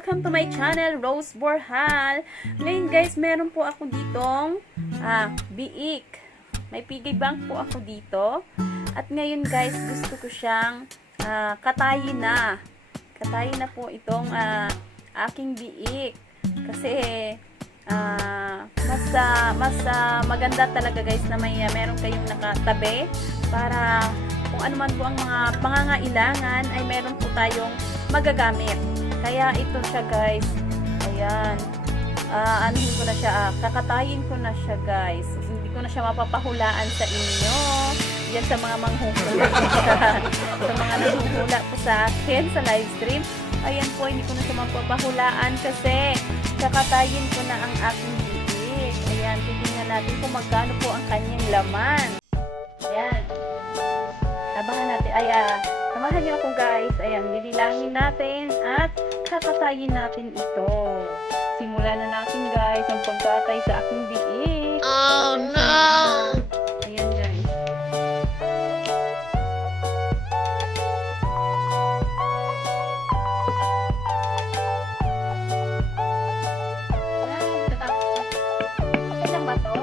Welcome to my channel, Rose Borhal. Ngayon guys, meron po ako ditong biik. May piggy bank po ako dito. At ngayon guys, gusto ko siyang katayin na. Katayin na po itong aking biik. Kasi mas maganda talaga guys na meron kayong nakatabi para kung ano man po ang mga pangangailangan ay meron po tayong magagamit. Kaya ito siya guys. Ayan. Anuhin ko na siya. Kakatayin ko na siya guys. Hindi ko na siya mapapahulaan sa inyo. Yan sa mga manghuhula sa mga nanghuhula po sa akin sa live stream. Ayan po, hindi ko na siya mapapahulaan kasi kakatayin ko na ang aking biik. Ayan, titingnan natin kung magkano po ang kanyang laman. Ayan. Abangan natin. Samahan niyo ako guys. Ayan, nililangin natin at kakatayin natin ito. Simulan na natin guys ang pagkatay sa aking biik. Oh no! Ayan guys. Okay lang ba to?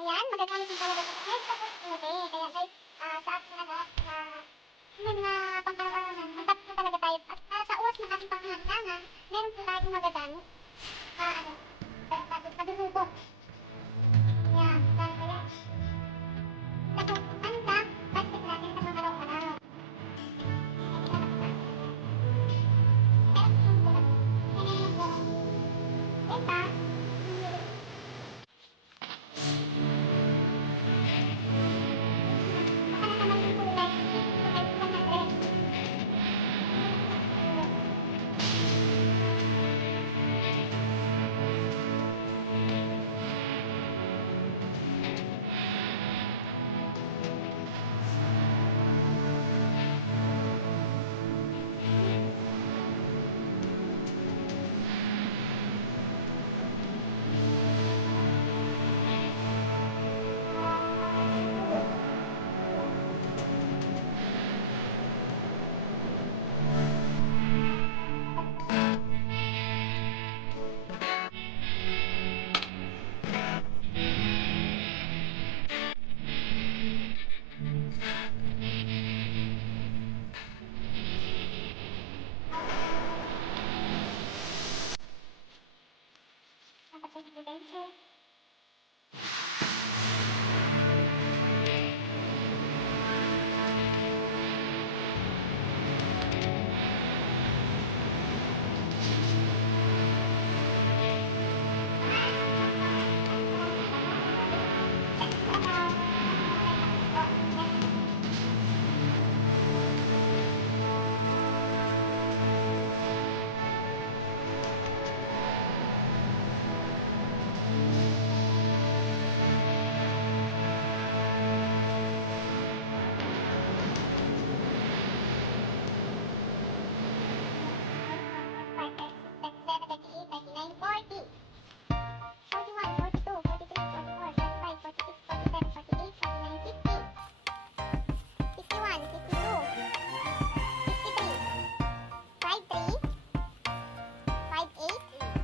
Ayan, magagamit yung talaga sa head, tapos kaya guys, sa ating mga pangkalawanan, magtapos talaga tayo. At sa oras ng ating pangangailangan, meron po tayong magagamit. Padulubo. Ayan, kaya. Tapos, plastic natin sa mga araw-araw. Thank you.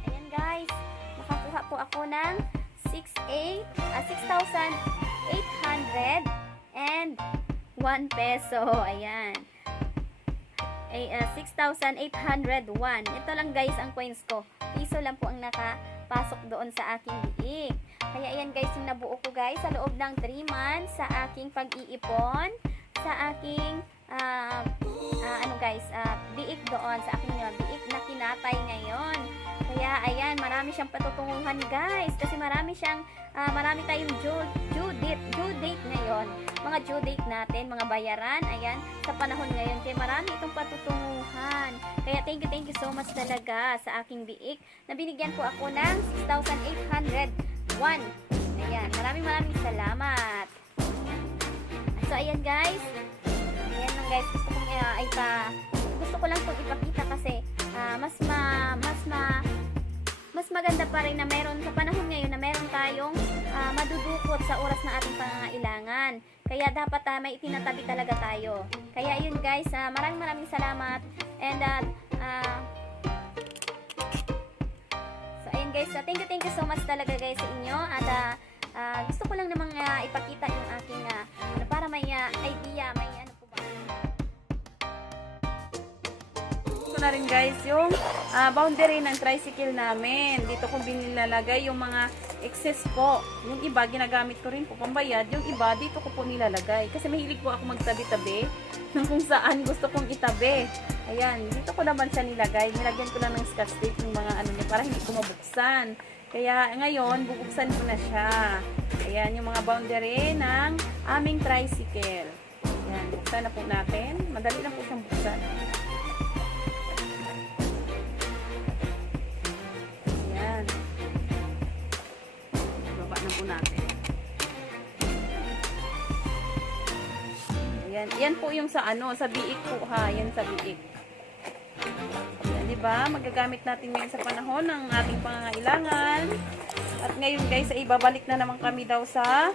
Ayan guys, nakakuha po ako ng 6,801 peso. Ayan. 6,801. Ito lang guys ang coins ko. Piso lang po ang nakapasok doon sa aking biik. Kaya ayan guys yung nabuo ko guys sa loob ng 3 months sa aking pag-iipon, sa aking biik doon, sa aking biik na kinatay ngayon. Kaya ayan, marami siyang patutunguhan guys kasi marami tayong due date ngayon. Mga due date natin, mga bayaran, ayan, sa panahon ngayon. Kaya marami itong patutunguhan. Kaya thank you so much talaga sa aking biik na binigyan po ako ng 6,801. Ayan, maraming salamat. So ayan guys, ayan lang guys, gusto ko lang itong ipakita kasi mas maganda pa rin na meron sa panahon ngayon na meron tayong madudukot sa oras na ating pangangailangan. Kaya dapat may itinatabi talaga tayo. Kaya yun guys, maraming salamat. And so ayun guys, thank you so much talaga guys sa inyo. At gusto ko lang namang ipakita yung aking para may idea, may ano po ba. Ito na rin guys yung boundary ng tricycle namin. Dito ko binilalagay yung mga excess po. Yung iba ginagamit ko rin po pambayad. Yung iba dito ko po nilalagay. Kasi mahilig po ako magtabi-tabi ng kung saan gusto kong itabi. Ayan, dito ko naman siya nilagay. Nilagyan ko lang ng scotch tape yung mga ano niya para hindi ko mabuksan. Kaya ngayon, bubuksan ko na siya. Ayan, yung mga boundary ng aming tricycle. Ayan, buksan na po natin. Madali lang po siyang buksan. Ayan. Baba na po natin. Ayan, yan po yung sa biik po ha. Yan sa biik. Diba? Magagamit natin ngayon sa panahon ng ating pangangailangan. At ngayon guys, ibabalik na naman kami daw sa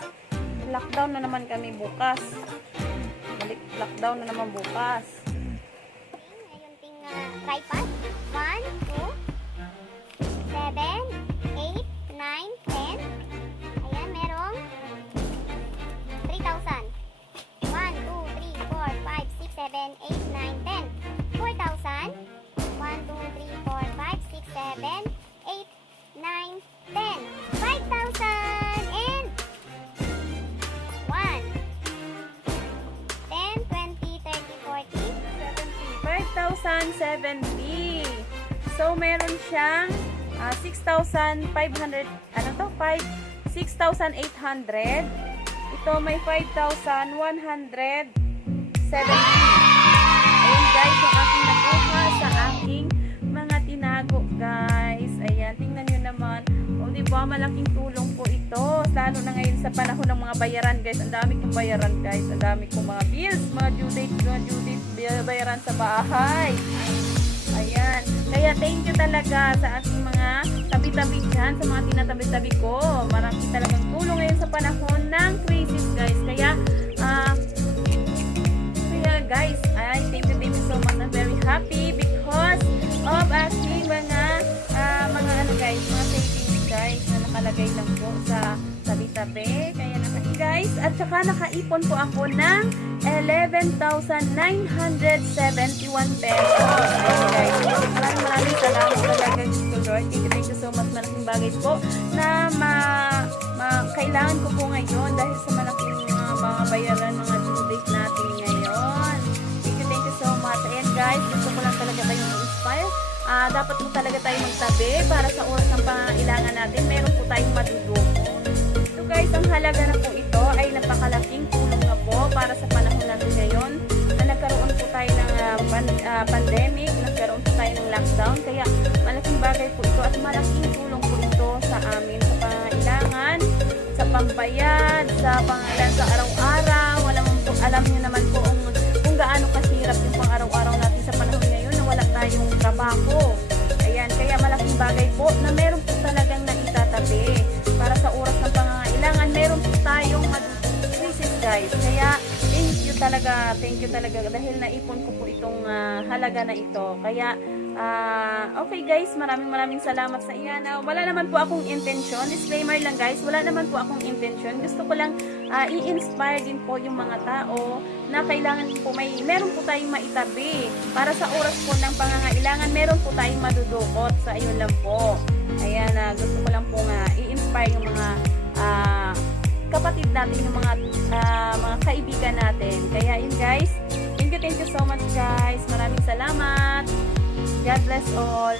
lockdown na naman kami bukas. Lockdown na naman bukas. Ngayon ting tripod. 1, 2, 7, 8, 9, 10. Ayan, merong 3,000. 1, 2, 3, 4, 5, 6, 7, 8, 9, 10. 4,000. 1, 2, 3, 4, 5, 6, 7, 8, 9, 10. 5,000 and 1, 10, 20, 30, 40, 5,070. So, meron siyang 6,500, 6,800. Ito may 5,170. Ayan guys, yung aking nakuha sa aking mga tinago guys. Ayan, tingnan nyo naman. O diba, malaking tulong po ito. Lalo na ngayon sa panahon ng mga bayaran guys. Ang dami kong bayaran guys. Ang dami kong mga bills, mga due date, bayaran sa bahay. Ayan. Kaya thank you talaga sa aking mga tabi-tabi dyan, sa mga tinatabi-tabi ko. Marami talagang tulong ngayon sa panahon ng crisis guys. Kaya guys, thank you so much. I'm very happy because of aking mga savings guys na nakalagay lang po sa tabi-tabi. Kaya guys, at saka nakaipon po ako ng 11,971 pesos. Guys, maraming salamat talaga dito Lord. Lord. Thank you so much. Malaking bagay po na kailangan ko po ngayon dahil sa malaking mga bayaran, mga due date natin ngayon. Thank you so much. Ayan guys, gusto ko lang talaga kayong inspire. Dapat po talaga tayo magtabi para sa oras ng pangailangan natin. Meron po tayong madudukot. So guys, ang halaga na po ito ay napakalaking tulong na po para sa panahon natin ngayon na nagkaroon po tayo ng pandemic, nagkaroon po tayo ng lockdown. Kaya malaking bagay po ito at malaking tulong po ito sa amin sa pangailangan, sa pambayad, sa pangailangan sa araw-araw. Alam niyo naman po kung gaano kasirap yung pang-araw-araw natin sa panahon ngayon na wala tayong trabaho. Ayan, kaya malaking bagay po na meron po talagang naitatabi para sa oras ng pangangailangan. Meron po tayong madudukot guys. Kaya thank you talaga dahil naipon ko po itong halaga na ito. Kaya okay guys, maraming salamat sa iyan. Wala naman po akong intention, disclaimer lang guys, wala naman po akong intention. Gusto ko lang i-inspire din po yung mga tao na kailangan po meron po tayong maitabi para sa oras po ng pangangailangan. Meron po tayong madudukot sa ayun lang po. Ayan, gusto ko lang po i-inspire yung mga kapatid natin, yung mga kaibigan natin. Kaya yun guys, thank you so much guys. Maraming salamat. God bless all.